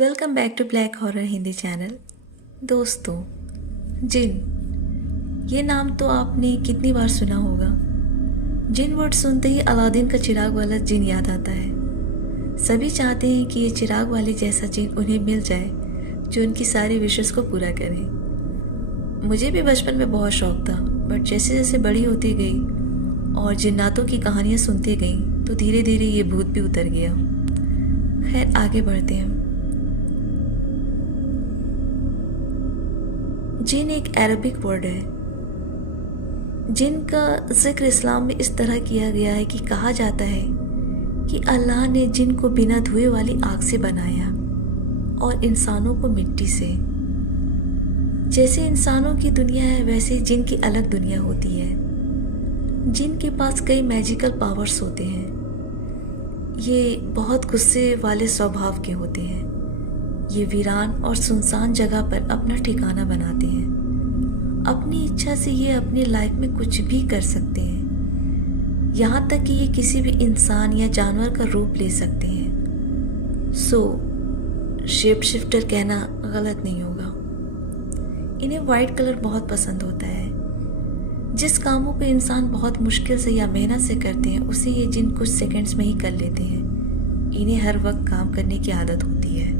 Welcome back to black horror Hindi channel. दोस्तों, जिन ये नाम तो आपने कितनी बार सुना होगा। जिन वर्ड सुनते ही अलादीन का चिराग वाला जिन याद आता है। सभी चाहते हैं कि ये चिराग वाले जैसा जिन उन्हें मिल जाए जो उनकी सारी विशेस को पूरा करे। मुझे भी बचपन में बहुत शौक था, बट जैसे जैसे बड़ी होती गई और जिन्नातों की कहानियाँ सुनते गई तो धीरे धीरे ये भूत भी उतर गया। खैर, आगे बढ़ते हैं। जिन एक अरबिक वर्ड है। जिन का जिक्र इस्लाम में इस तरह किया गया है कि कहा जाता है कि अल्लाह ने जिन को बिना धुए वाली आग से बनाया और इंसानों को मिट्टी से। जैसे इंसानों की दुनिया है वैसे जिन की अलग दुनिया होती है। जिन के पास कई मैजिकल पावर्स होते हैं। ये बहुत गुस्से वाले स्वभाव के होते हैं। ये वीरान और सुनसान जगह पर अपना ठिकाना बनाते हैं। अपनी इच्छा से ये अपनी लाइफ में कुछ भी कर सकते हैं, यहाँ तक कि ये किसी भी इंसान या जानवर का रूप ले सकते हैं। शेप शिफ्टर कहना गलत नहीं होगा। इन्हें वाइट कलर बहुत पसंद होता है। जिस कामों को इंसान बहुत मुश्किल से या मेहनत से करते हैं उसे ये जिन कुछ सेकंड्स में ही कर लेते हैं। इन्हें हर वक्त काम करने की आदत होती है।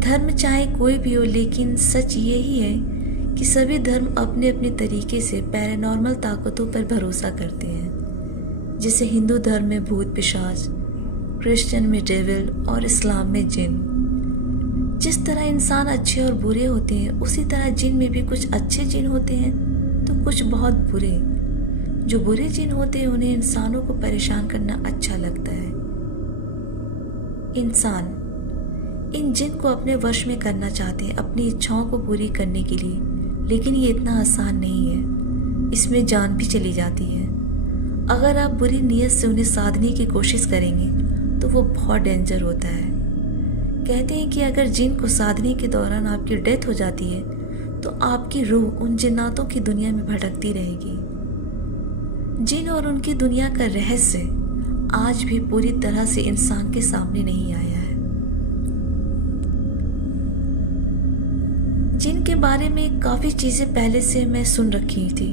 धर्म चाहे कोई भी हो, लेकिन सच यही है कि सभी धर्म अपने अपने तरीके से पैरानॉर्मल ताकतों पर भरोसा करते हैं। जैसे हिंदू धर्म में भूत पिशाच, क्रिश्चियन में डेविल और इस्लाम में जिन। जिस तरह इंसान अच्छे और बुरे होते हैं उसी तरह जिन में भी कुछ अच्छे जिन होते हैं तो कुछ बहुत बुरे। जो बुरे जिन होते हैं उन्हें इंसानों को परेशान करना अच्छा लगता है। इंसान इन जिन को अपने वश में करना चाहते हैं अपनी इच्छाओं को पूरी करने के लिए, लेकिन ये इतना आसान नहीं है। इसमें जान भी चली जाती है। अगर आप बुरी नीयत से उन्हें साधने की कोशिश करेंगे तो वो बहुत डेंजर होता है। कहते हैं कि अगर जिन को साधने के दौरान आपकी डेथ हो जाती है तो आपकी रूह उन जिन्नातों की दुनिया में भटकती रहेगी। जिन और उनकी दुनिया का रहस्य आज भी पूरी तरह से इंसान के सामने नहीं आया है। जिन के बारे में काफ़ी चीज़ें पहले से मैं सुन रखी थी,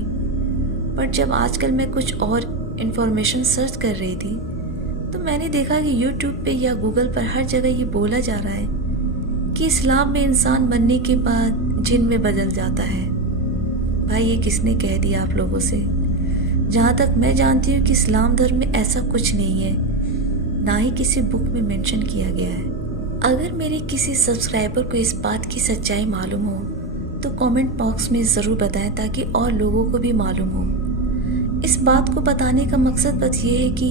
पर जब आजकल मैं कुछ और इन्फॉर्मेशन सर्च कर रही थी तो मैंने देखा कि यूट्यूब पे या गूगल पर हर जगह ये बोला जा रहा है कि इस्लाम में इंसान बनने के बाद जिन में बदल जाता है। भाई, ये किसने कह दिया आप लोगों से? जहाँ तक मैं जानती हूँ कि इस्लाम धर्म में ऐसा कुछ नहीं है, ना ही किसी बुक में मेंशन किया गया है। अगर मेरे किसी सब्सक्राइबर को इस बात की सच्चाई मालूम हो तो कमेंट बॉक्स में ज़रूर बताएं ताकि और लोगों को भी मालूम हो। इस बात को बताने का मकसद बस ये है कि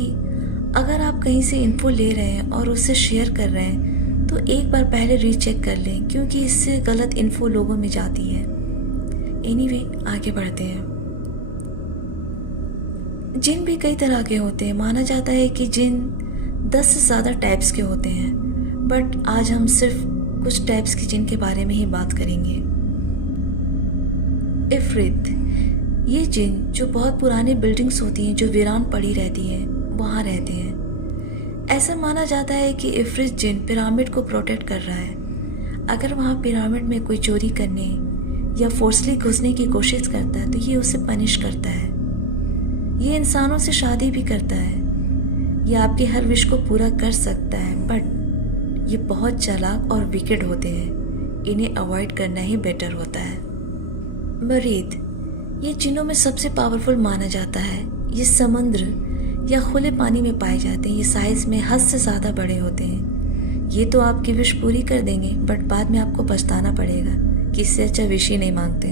अगर आप कहीं से इन्फो ले रहे हैं और उसे शेयर कर रहे हैं तो एक बार पहले रीचेक कर लें, क्योंकि इससे गलत इन्फो लोगों में जाती है। एनीवे, आगे बढ़ते हैं। जिन भी कई तरह के होते हैं। माना जाता है कि जिन 10 से ज़्यादा टाइप्स के होते हैं, बट आज हम सिर्फ कुछ टाइप्स के जिन के बारे में ही बात करेंगे। इफ्रित, ये जिन जो बहुत पुरानी बिल्डिंग्स होती हैं जो वीरान पड़ी रहती हैं वहाँ रहते हैं। ऐसा माना जाता है कि इफ्रित जिन पिरामिड को प्रोटेक्ट कर रहा है। अगर वहाँ पिरामिड में कोई चोरी करने या फोर्सली घुसने की कोशिश करता है तो ये उसे पनिश करता है। ये इंसानों से शादी भी करता है। ये आपकी हर विश को पूरा कर सकता है, बट ये बहुत चालाक और विकेड होते हैं। इन्हें अवॉइड करना ही बेटर होता है। मरीद, ये जिनों में सबसे पावरफुल माना जाता है। ये समुद्र या खुले पानी में पाए जाते हैं। ये साइज में हद से ज़्यादा बड़े होते हैं। ये तो आपकी विश पूरी कर देंगे, बट बाद में आपको पछताना पड़ेगा कि इससे अच्छा विश ही नहीं मांगते।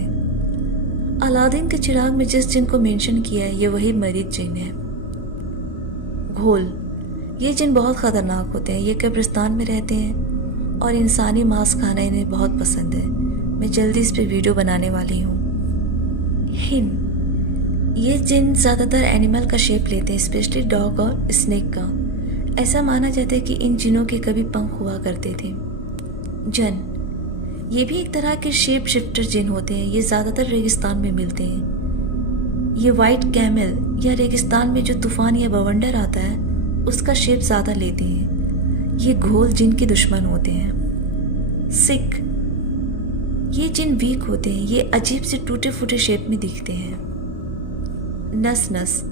अलादीन के चिराग में जिस जिन को मेंशन किया है ये वही मरीद जिन है। घोल, ये जिन बहुत ख़तरनाक होते हैं। ये कब्रिस्तान में रहते हैं और इंसानी मांस खाना इन्हें बहुत पसंद है। मैं जल्दी इस पे वीडियो बनाने वाली हूँ। हिन, ये जिन ज़्यादातर एनिमल का शेप लेते हैं, स्पेशली डॉग और स्नेक का। ऐसा माना जाता है कि इन जिनों के कभी पंख हुआ करते थे। जन, ये भी एक तरह के शेप शिफ्टर जिन होते हैं। ये ज़्यादातर रेगिस्तान में मिलते हैं। ये वाइट कैमल या रेगिस्तान में जो तूफ़ान या बवंडर आता है उसका शेप ज़्यादा लेते हैं। ये घोल जिन के दुश्मन होते हैं। सिक, ये जिन वीक होते हैं, ये अजीब से टूटे फूटे शेप में दिखते हैं। नस नस,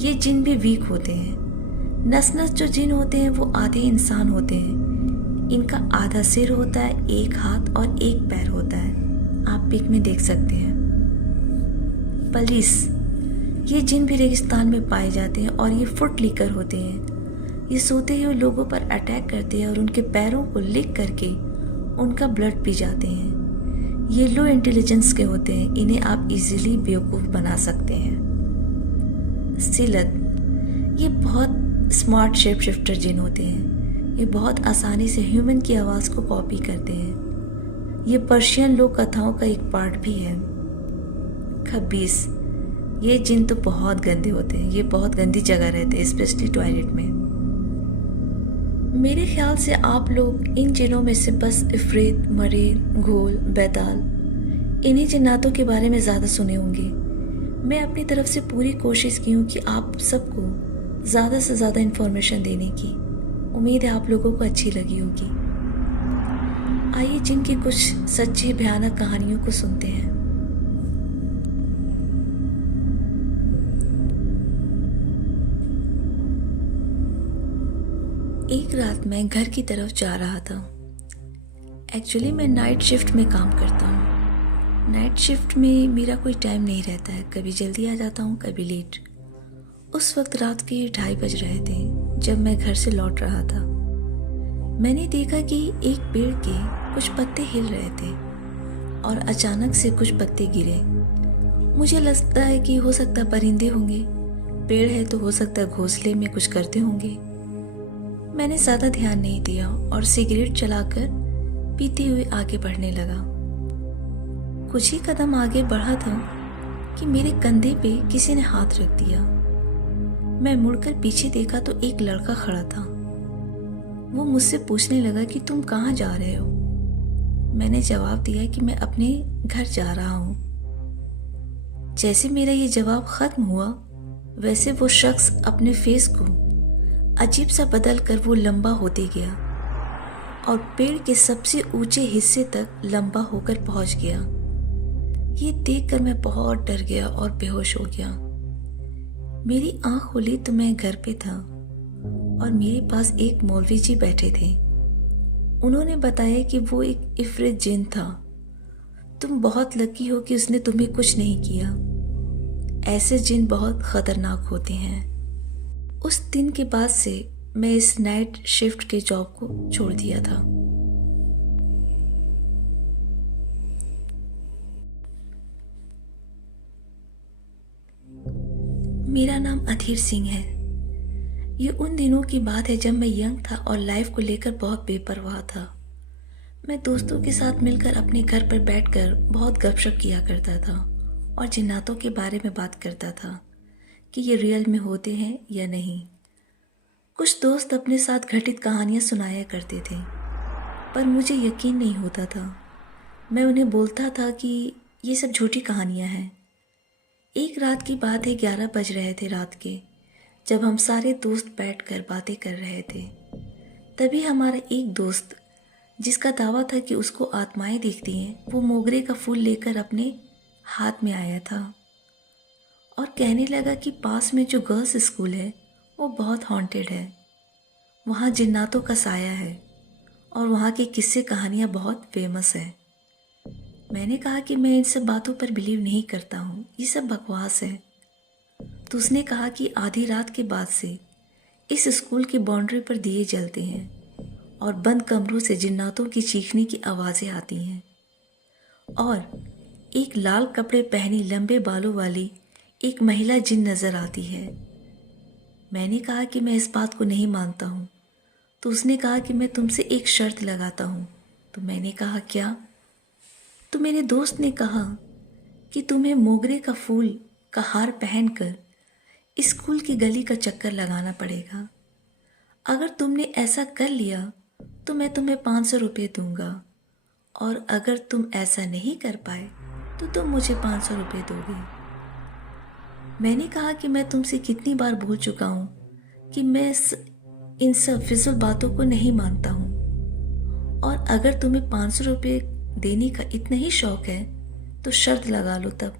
ये जिन भी वीक होते हैं। नस नस जो जिन होते हैं वो आधे इंसान होते हैं। इनका आधा सिर होता है, एक हाथ और एक पैर होता है। आप पिक में देख सकते हैं। पलीस, ये जिन भी रेगिस्तान में पाए जाते हैं और ये फुट लीकर होते हैं। ये सोते हुए लोगों पर अटैक करते हैं और उनके पैरों को लिक करके उनका ब्लड पी जाते हैं। ये लो इंटेलिजेंस के होते हैं, इन्हें आप इजीली बेवकूफ़ बना सकते हैं। सिलत, ये बहुत स्मार्ट शेप शिफ्टर जिन होते हैं। ये बहुत आसानी से ह्यूमन की आवाज़ को कॉपी करते हैं। ये पर्शियन लोक कथाओं का एक पार्ट भी है। खबीस, ये जिन तो बहुत गंदे होते हैं। ये बहुत गंदी जगह रहते हैं, स्पेशली टॉयलेट में। मेरे ख्याल से आप लोग इन जिनों में से बस इफरीत, मरीर, घोल, बैताल, इन्हीं जिन्नातों के बारे में ज़्यादा सुने होंगे। मैं अपनी तरफ से पूरी कोशिश की हूँ कि आप सबको ज़्यादा से ज़्यादा इन्फॉर्मेशन देने की। उम्मीद है आप लोगों को अच्छी लगी होगी। आइए जिन की कुछ सच्ची भयानक कहानियों को सुनते हैं। एक रात मैं घर की तरफ जा रहा था। एक्चुअली मैं नाइट शिफ्ट में काम करता हूँ। नाइट शिफ्ट में मेरा कोई टाइम नहीं रहता है, कभी जल्दी आ जाता हूँ, कभी लेट। उस वक्त रात के 2:30 बज रहे थे जब मैं घर से लौट रहा था। मैंने देखा कि एक पेड़ के कुछ पत्ते हिल रहे थे और अचानक से कुछ पत्ते गिरे। मुझे लगता है कि हो सकता है परिंदे होंगे, पेड़ है तो हो सकता है घोंसले में कुछ करते होंगे। मैंने ज़्यादा ध्यान नहीं दिया और सिगरेट चलाकर पीते हुए आगे बढ़ने लगा। कुछ ही कदम आगे बढ़ा था कि मेरे कंधे पे किसी ने हाथ रख दिया। मैं मुड़कर पीछे देखा तो एक लड़का खड़ा था। वो मुझसे पूछने लगा कि तुम कहाँ जा रहे हो। मैंने जवाब दिया कि मैं अपने घर जा रहा हूँ। जैसे मेरा ये जवाब खत्म हुआ वैसे वो शख्स अपने फेस को अजीब सा बदल कर वो लंबा होते गया और पेड़ के सबसे ऊंचे हिस्से तक लंबा होकर पहुंच गया। ये देखकर मैं बहुत डर गया और बेहोश हो गया। मेरी आंख खुली तो मैं घर पे था और मेरे पास एक मौलवी जी बैठे थे। उन्होंने बताया कि वो एक इफरित जिन था। तुम बहुत लकी हो कि उसने तुम्हें कुछ नहीं किया। ऐसे जिन बहुत खतरनाक होते हैं। उस दिन के बाद से मैं इस नाइट शिफ्ट के जॉब को छोड़ दिया था। मेरा नाम अधीर सिंह है। ये उन दिनों की बात है जब मैं यंग था और लाइफ को लेकर बहुत बेपरवाह था। मैं दोस्तों के साथ मिलकर अपने घर पर बैठकर बहुत गपशप किया करता था और जिन्नातों के बारे में बात करता था कि ये रियल में होते हैं या नहीं। कुछ दोस्त अपने साथ घटित कहानियाँ सुनाया करते थे पर मुझे यकीन नहीं होता था। मैं उन्हें बोलता था कि ये सब झूठी कहानियाँ हैं। एक रात की बात है, 11 बज रहे थे रात के, जब हम सारे दोस्त बैठकर बातें कर रहे थे। तभी हमारा एक दोस्त, जिसका दावा था कि उसको आत्माएं दिखती हैं, वो मोगरे का फूल लेकर अपने हाथ में आया था और कहने लगा कि पास में जो गर्ल्स स्कूल है वो बहुत हॉन्टेड है। वहाँ जिन्नातों का साया है और वहाँ की किस्से कहानियाँ बहुत फेमस है। मैंने कहा कि मैं इन सब बातों पर बिलीव नहीं करता हूँ, ये सब बकवास है। तो उसने कहा कि आधी रात के बाद से इस स्कूल की बाउंड्री पर दिए जलते हैं और बंद कमरों से जिन्नातों की चीखने की आवाज़ें आती हैं और एक लाल कपड़े पहनी लंबे बालों वाली एक महिला जिन नज़र आती है। मैंने कहा कि मैं इस बात को नहीं मानता हूँ। तो उसने कहा कि मैं तुमसे एक शर्त लगाता हूँ। तो मैंने कहा क्या? तो मेरे दोस्त ने कहा कि तुम्हें मोगरे का फूल का हार पहनकर स्कूल की गली का चक्कर लगाना पड़ेगा। अगर तुमने ऐसा कर लिया तो मैं तुम्हें 500 रुपये दूंगा और अगर तुम ऐसा नहीं कर पाए तो तुम मुझे 500 रुपये दोगे। मैंने कहा कि मैं तुमसे कितनी बार बोल चुका हूँ कि मैं इन सब फिजूल बातों को नहीं मानता हूँ। और अगर तुम्हें 500 रुपये देने का इतना ही शौक है तो शर्त लगा लो तब।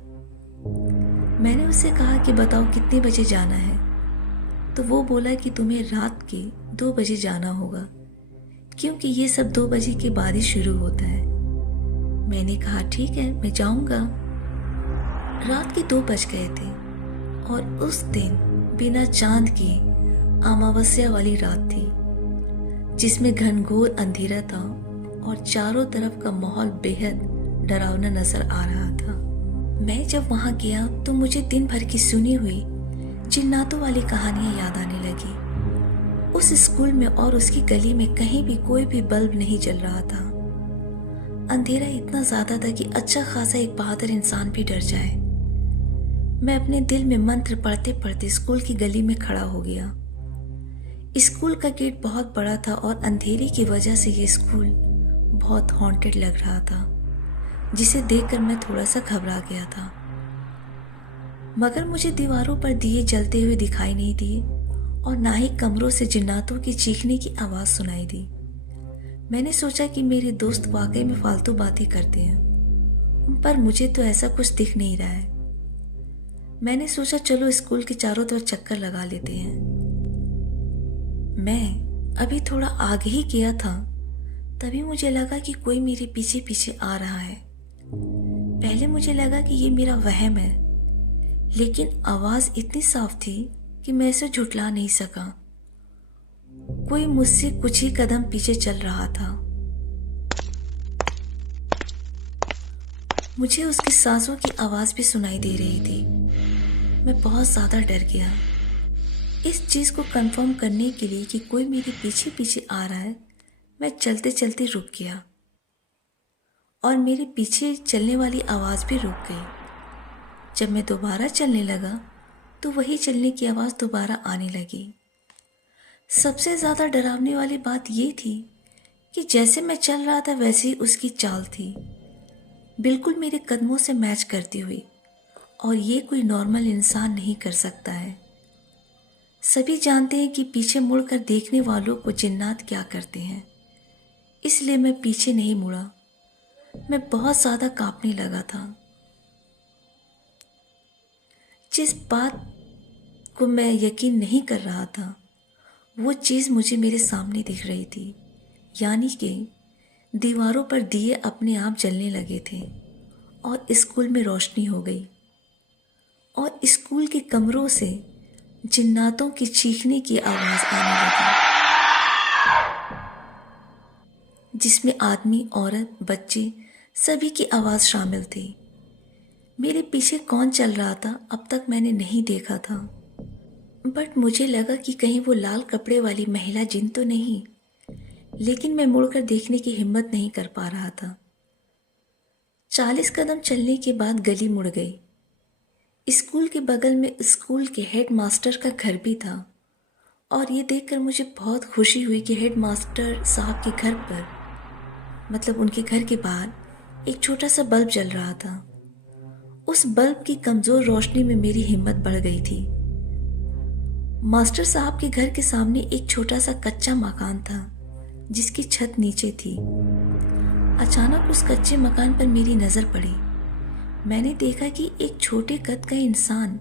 मैंने उससे कहा कि बताओ कितने बजे जाना है। तो वो बोला कि तुम्हें रात के 2 बजे जाना होगा, क्योंकि ये सब 2 बजे के बाद ही शुरू होता है। मैंने कहा ठीक है, मैं जाऊंगा। रात के 2 बज गए थे और उस दिन बिना चांद की अमावस्या वाली रात थी, जिसमें घनघोर अंधेरा था और चारों तरफ का माहौल बेहद डरावना नजर आ रहा था। मैं जब वहां गया तो मुझे दिन भर की सुनी हुई जिन्नातों वाली कहानियां याद आने लगी। उस स्कूल में और उसकी गली में कहीं भी कोई भी बल्ब नहीं जल रहा था। अंधेरा इतना ज्यादा था कि अच्छा खासा एक बहादुर इंसान भी डर जाए। मैं अपने दिल में मंत्र पढ़ते पढ़ते स्कूल की गली में खड़ा हो गया। स्कूल का गेट बहुत बड़ा था और अंधेरे की वजह से ये स्कूल बहुत हॉन्टेड लग रहा था, जिसे देखकर मैं थोड़ा सा घबरा गया था। मगर मुझे दीवारों पर दिए जलते हुए दिखाई नहीं दिए और ना ही कमरों से जिन्नातों की चीखने की आवाज सुनाई दी। मैंने सोचा कि मेरे दोस्त वाकई में फालतू बातें करते हैं, पर मुझे तो ऐसा कुछ दिख नहीं रहा है। मैंने सोचा चलो स्कूल के चारों तरफ चक्कर लगा लेते हैं। मैं अभी थोड़ा आगे ही गया था, तभी मुझे लगा कि कोई मेरे पीछे पीछे आ रहा है। पहले मुझे लगा कि ये मेरा वहम है, लेकिन आवाज इतनी साफ थी कि मैं इसे झुठला नहीं सका। कोई मुझसे कुछ ही कदम पीछे चल रहा था। मुझे उसकी सांसों की आवाज भी सुनाई दे रही थी। मैं बहुत ज्यादा डर गया। इस चीज को कंफर्म करने के लिए कि कोई मेरे पीछे पीछे आ रहा है, मैं चलते चलते रुक गया और मेरे पीछे चलने वाली आवाज भी रुक गई। जब मैं दोबारा चलने लगा तो वही चलने की आवाज दोबारा आने लगी। सबसे ज्यादा डरावने वाली बात यह थी कि जैसे मैं चल रहा था वैसे ही उसकी चाल थी, बिल्कुल मेरे कदमों से मैच करती हुई, और ये कोई नॉर्मल इंसान नहीं कर सकता है। सभी जानते हैं कि पीछे मुड़कर देखने वालों को जिन्नात क्या करते हैं, इसलिए मैं पीछे नहीं मुड़ा। मैं बहुत ज्यादा कांपने लगा था। जिस बात को मैं यकीन नहीं कर रहा था वो चीज़ मुझे मेरे सामने दिख रही थी, यानी कि दीवारों पर दिए अपने आप जलने लगे थे और स्कूल में रोशनी हो गई और स्कूल के कमरों से जिन्नातों की चीखने की आवाज़ आने लगी, जिसमें आदमी, औरत, बच्चे सभी की आवाज़ शामिल थी। मेरे पीछे कौन चल रहा था अब तक मैंने नहीं देखा था, बट मुझे लगा कि कहीं वो लाल कपड़े वाली महिला जिन तो नहीं, लेकिन मैं मुड़कर देखने की हिम्मत नहीं कर पा रहा था। 40 कदम चलने के बाद गली मुड़ गई। स्कूल के बगल में स्कूल के हेड मास्टर का घर भी था और ये देखकर मुझे बहुत खुशी हुई कि हेड मास्टर साहब के घर पर, मतलब उनके घर के बाहर एक छोटा सा बल्ब जल रहा था। उस बल्ब की कमजोर रोशनी में मेरी हिम्मत बढ़ गई थी। मास्टर साहब के घर के सामने एक छोटा सा कच्चा मकान था जिसकी छत नीचे थी। अचानक उस कच्चे मकान पर मेरी नजर पड़ी। मैंने देखा कि एक छोटे कद का इंसान,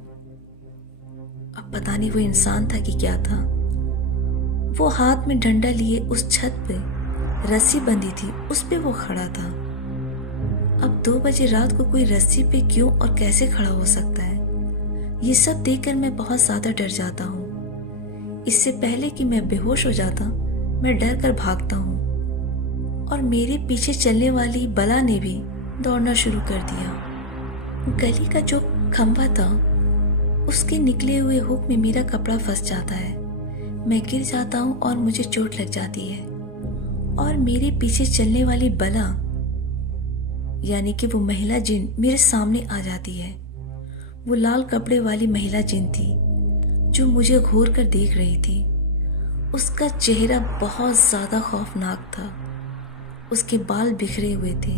अब पता नहीं वो इंसान था कि क्या था, वो हाथ में डंडा लिए उस छत पे रस्सी बंधी थी, उस पे वो खड़ा था। अब 2 बजे रात को कोई रस्सी पे क्यों और कैसे खड़ा हो सकता है? ये सब देखकर मैं बहुत ज्यादा डर जाता हूँ। इससे पहले कि मैं बेहोश हो जाता, मैं डर कर भागता हूँ और मेरे पीछे चलने वाली बला ने भी दौड़ना शुरू कर दिया। गली का जो खंभा था उसके निकले हुए हुक में मेरा कपड़ा फंस जाता है। मैं गिर जाता हूँ और मुझे चोट लग जाती है और मेरे पीछे चलने वाली बला, यानी कि वो महिला जिन, मेरे सामने आ जाती है। वो लाल कपड़े वाली महिला जिन थी जो मुझे घूर कर देख रही थी। उसका चेहरा बहुत ज्यादा खौफनाक था। उसके बाल बिखरे हुए थे।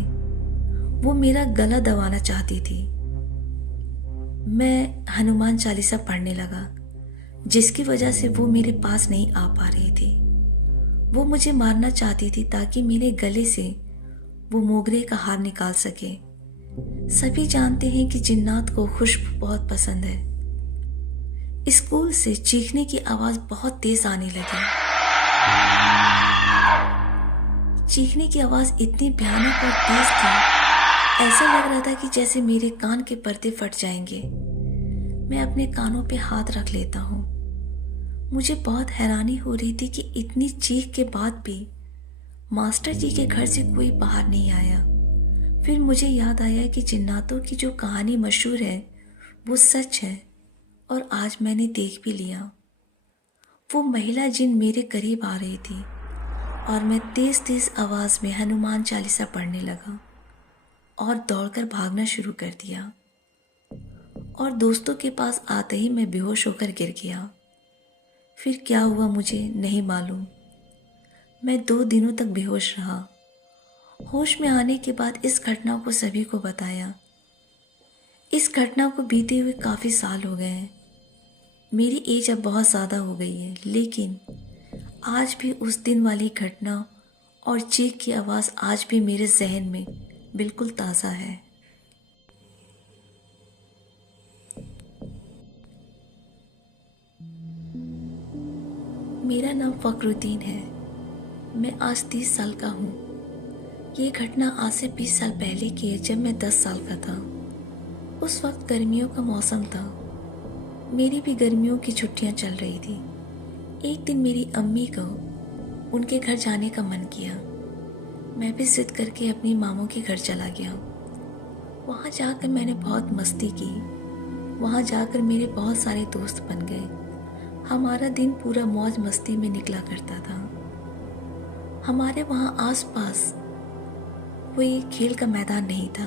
वो मेरा गला दबाना चाहती थी। मैं हनुमान चालीसा पढ़ने लगा। जिसकी वजह से वो मेरे पास नहीं आ पा रही थी। वो मुझे मारना चाहती थी ताकि मेरे गले से वो मोगरे का हार निकाल सके। सभी जानते हैं कि जिन्नात को खुशबू बहुत पसंद है। स्कूल से चीखने की आवाज बहुत तेज आने लगी। चीखने की आवाज इतनी भयानक और तेज थी, ऐसा लग रहा था कि जैसे मेरे कान के पर्दे फट जाएंगे। मैं अपने कानों पे हाथ रख लेता हूँ। मुझे बहुत हैरानी हो रही थी कि इतनी चीख के बाद भी मास्टर जी के घर से कोई बाहर नहीं आया। फिर मुझे याद आया कि जिन्नातों की जो कहानी मशहूर है वो सच है और आज मैंने देख भी लिया। वो महिला जिन मेरे करीब आ रही थी और मैं तेज तेज आवाज में हनुमान चालीसा पढ़ने लगा और दौड़कर भागना शुरू कर दिया। और दोस्तों के पास आते ही मैं बेहोश होकर गिर गया। फिर क्या हुआ मुझे नहीं मालूम। मैं 2 दिनों तक बेहोश रहा। होश में आने के बाद इस घटना को सभी को बताया। इस घटना को बीते हुए काफ़ी साल हो गए हैं। मेरी एज अब बहुत ज़्यादा हो गई है, लेकिन आज भी उस दिन वाली घटना और चीख की आवाज़ आज भी मेरे जहन में बिल्कुल ताज़ा है। मेरा नाम फ़खरुद्दीन है। मैं आज 30 साल का हूँ। ये घटना आज से 20 साल पहले की है, जब मैं 10 साल का था। उस वक्त गर्मियों का मौसम था। मेरी भी गर्मियों की छुट्टियाँ चल रही थी। एक दिन मेरी अम्मी को उनके घर जाने का मन किया। मैं भी जिद करके अपनी मामों के घर चला गया। वहाँ जाकर मैंने बहुत मस्ती की। वहाँ जाकर मेरे बहुत सारे दोस्त बन गए। हमारा दिन पूरा मौज मस्ती में निकला करता था। हमारे वहाँ आसपास कोई खेल का मैदान नहीं था।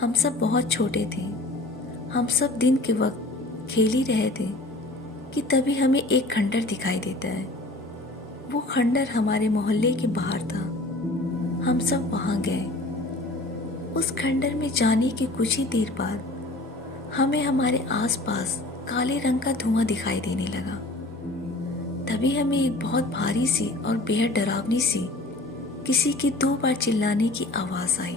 हम सब बहुत छोटे थे। हम सब दिन के वक्त खेल ही रहे थे कि तभी हमें एक खंडर दिखाई देता है। वो खंडर हमारे मोहल्ले के बाहर था। हम सब वहाँ गए। उस खंडर में जाने के कुछ ही देर बाद हमें हमारे आसपास काले रंग का धुआं दिखाई देने लगा। तभी हमें एक बहुत भारी सी और बेहद डरावनी सी किसी की 2 बार चिल्लाने की आवाज आई।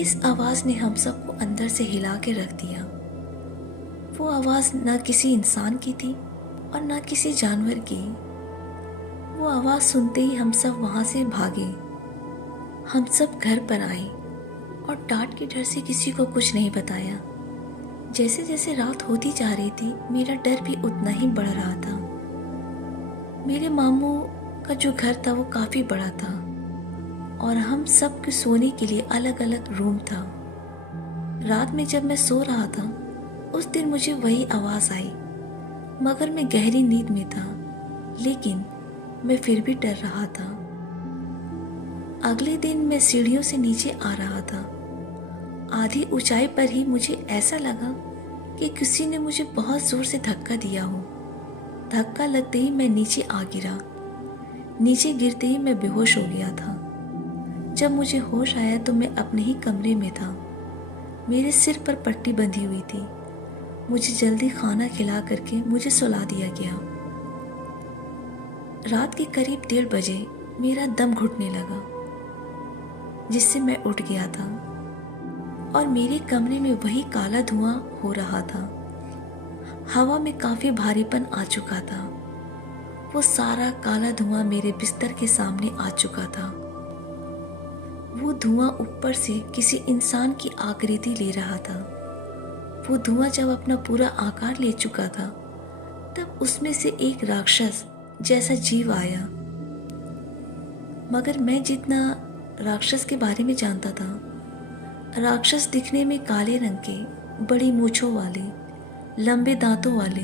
इस आवाज ने हम सबको अंदर से हिला के रख दिया। वो आवाज ना किसी इंसान की थी और ना किसी जानवर की। वो आवाज सुनते ही हम सब वहां से भागे। हम सब घर पर आए और डांट के डर से किसी को कुछ नहीं बताया। जैसे जैसे रात होती जा रही थी, मेरा डर भी उतना ही बढ़ रहा था। मेरे मामू का जो घर था वो काफ़ी बड़ा था और हम सब के सोने के लिए अलग अलग रूम था। रात में जब मैं सो रहा था, उस दिन मुझे वही आवाज़ आई, मगर मैं गहरी नींद में था, लेकिन मैं फिर भी डर रहा था। अगले दिन मैं सीढ़ियों से नीचे आ रहा था। आधी ऊंचाई पर ही मुझे ऐसा लगा कि किसी ने मुझे बहुत जोर से धक्का दिया हो। धक्का लगते ही मैं नीचे आ गिरा। नीचे गिरते ही मैं बेहोश हो गया था। जब मुझे होश आया तो मैं अपने ही कमरे में था। मेरे सिर पर पट्टी बंधी हुई थी। मुझे जल्दी खाना खिला करके मुझे सुला दिया गया। रात के करीब 1:30 बजे मेरा दम घुटने लगा, जिससे मैं उठ गया था और मेरे कमरे में वही काला धुआं हो रहा था। हवा में काफी भारीपन आ चुका था। वो सारा काला धुआं मेरे बिस्तर के सामने आ चुका था। वो धुआं ऊपर से किसी इंसान की आकृति ले रहा था। वो धुआं जब अपना पूरा आकार ले चुका था, तब उसमें से एक राक्षस जैसा जीव आया। मगर मैं जितना राक्षस के बारे में जानता था, राक्षस दिखने में काले रंग के, बड़ी मूंछों वाले, लंबे दांतों वाले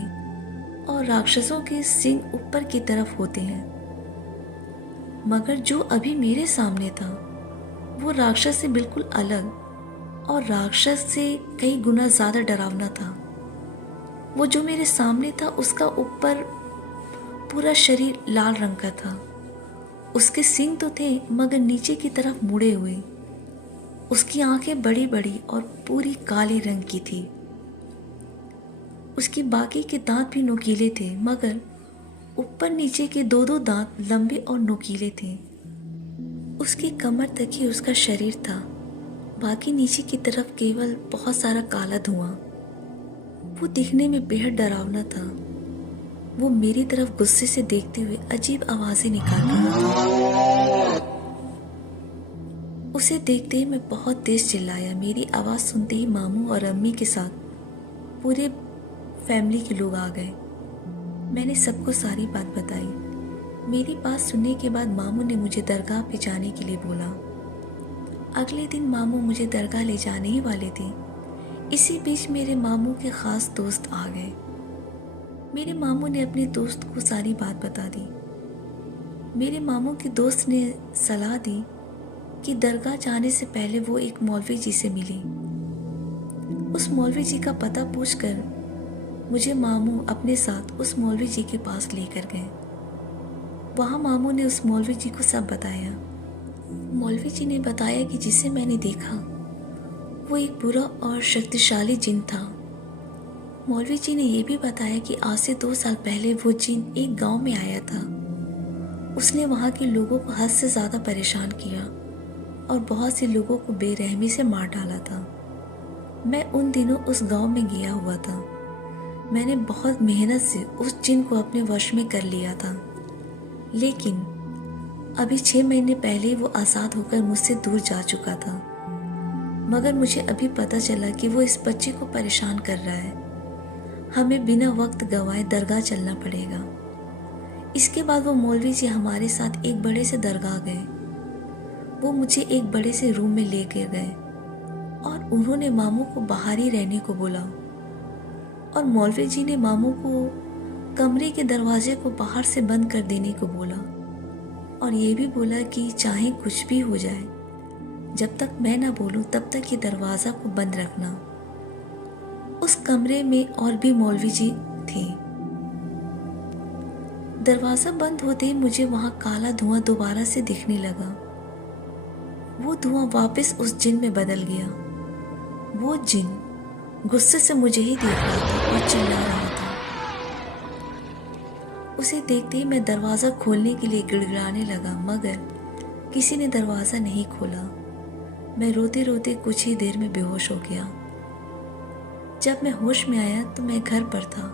और राक्षसों के सींग ऊपर की तरफ होते हैं। मगर जो अभी मेरे सामने था वो राक्षस से बिल्कुल अलग और राक्षस से कई गुना ज़्यादा डरावना था। वो जो मेरे सामने था उसका ऊपर पूरा शरीर लाल रंग का था। उसके सींग तो थे मगर नीचे की तरफ मुड़े हुए। उसकी आंखें बड़ी बड़ी और पूरी काले रंग की थी। उसके बाकी के दांत भी नुकीले थे, मगर ऊपर नीचे के दो दो दांत लंबे और नुकीले थे। उसकी कमर तक ही उसका शरीर था, बाकी नीचे की तरफ केवल बहुत सारा काला धुआं। वो दिखने में बेहद डरावना था। वो मेरी तरफ गुस्से से देखते हुए अजीब आवाजें निकाल रहा था। उसे देखते ही मैं बहुत तेज चिल्लाया। मेरी आवाज़ सुनते ही मामू और अम्मी के साथ पूरे फैमिली के लोग आ गए। मैंने सबको सारी बात बताई। मेरी बात सुनने के बाद मामू ने मुझे दरगाह पे जाने के लिए बोला। अगले दिन मामू मुझे दरगाह ले जाने ही वाले थे। इसी बीच मेरे मामू के ख़ास दोस्त आ गए। मेरे मामू ने अपने दोस्त को सारी बात बता दी। मेरे मामू के दोस्त ने सलाह दी कि दरगाह जाने से पहले वो एक मौलवी जी से मिली। उस मौलवी जी का पता पूछकर मुझे मामू अपने साथ उस मौलवी जी के पास लेकर गए। वहाँ मामू ने उस मौलवी जी को सब बताया। मौलवी जी ने बताया कि जिसे मैंने देखा वो एक बुरा और शक्तिशाली जिन था। मौलवी जी ने यह भी बताया कि आज से 2 साल पहले वो जिन एक गांव में आया था। उसने वहाँ के लोगों को हद से ज़्यादा परेशान किया और बहुत से लोगों को बेरहमी से मार डाला था। मैं उन दिनों उस गांव में गया हुआ था। मैंने बहुत मेहनत से उस जिन को अपने वश में कर लिया था, लेकिन अभी 6 महीने पहले ही वो आज़ाद होकर मुझसे दूर जा चुका था। मगर मुझे अभी पता चला कि वो इस बच्चे को परेशान कर रहा है। हमें बिना वक्त गंवाए दरगाह चलना पड़ेगा। इसके बाद वो मौलवी जी हमारे साथ एक बड़े से दरगाह गए। वो मुझे एक बड़े से रूम में लेकर गए और उन्होंने मामू को बाहर ही रहने को बोला। और मौलवी जी ने मामू को कमरे के दरवाजे को बाहर से बंद कर देने को बोला और ये भी बोला कि चाहे कुछ भी हो जाए, जब तक मैं ना बोलूं तब तक ये दरवाज़ा को बंद रखना। उस कमरे में और भी मौलवी जी थे। दरवाज़ा बंद होते ही मुझे वहाँ काला धुआं दोबारा से दिखने लगा। वो धुआं वापस उस जिन में बदल गया। वो जिन गुस्से से मुझे ही देख रहा था और चिल्ला रहा था। उसे देखते ही मैं दरवाज़ा खोलने के लिए गिड़गिड़ाने लगा, मगर किसी ने दरवाज़ा नहीं खोला। मैं रोते रोते कुछ ही देर में बेहोश हो गया। जब मैं होश में आया तो मैं घर पर था।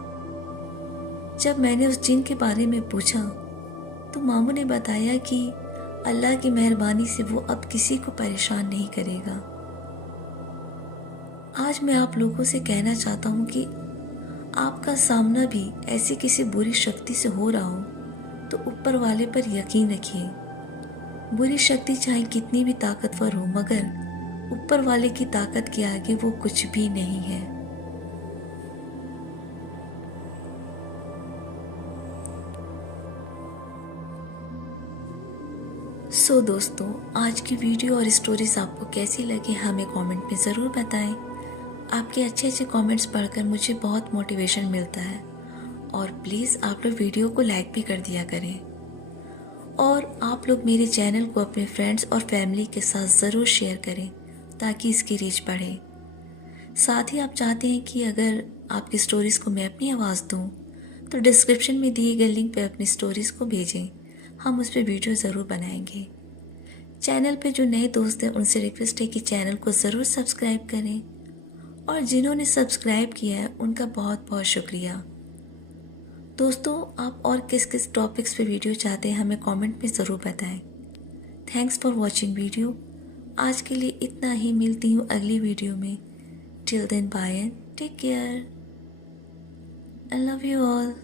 जब मैंने उस जिन के बारे में पूछा तो मामू ने बताया कि अल्लाह की मेहरबानी से वो अब किसी को परेशान नहीं करेगा। आज मैं आप लोगों से कहना चाहता हूँ कि आपका सामना भी ऐसी किसी बुरी शक्ति से हो रहा हो तो ऊपर वाले पर यकीन रखिए। बुरी शक्ति चाहे कितनी भी ताकतवर हो, मगर ऊपर वाले की ताकत के आगे वो कुछ भी नहीं है। दोस्तों, आज की वीडियो और स्टोरीज आपको कैसी लगी हमें कमेंट में ज़रूर बताएं। आपके अच्छे अच्छे कमेंट्स पढ़कर मुझे बहुत मोटिवेशन मिलता है और प्लीज़ आप लोग वीडियो को लाइक भी कर दिया करें और आप लोग मेरे चैनल को अपने फ्रेंड्स और फैमिली के साथ ज़रूर शेयर करें ताकि इसकी रीच बढ़े। साथ ही आप चाहते हैं कि अगर आपकी स्टोरीज़ को मैं अपनी आवाज़ दूं तो डिस्क्रिप्शन में दिए गए लिंक पर अपनी स्टोरीज़ को भेजें। हम उस पर वीडियो ज़रूर बनाएंगे। चैनल पे जो नए दोस्त हैं उनसे रिक्वेस्ट है कि चैनल को ज़रूर सब्सक्राइब करें और जिन्होंने सब्सक्राइब किया है उनका बहुत बहुत शुक्रिया। दोस्तों, आप और किस किस टॉपिक्स पे वीडियो चाहते हैं हमें कमेंट में ज़रूर बताएं। Thanks for watching video. आज के लिए इतना ही। मिलती हूँ अगली वीडियो में। Till then bye and take care. I love you all.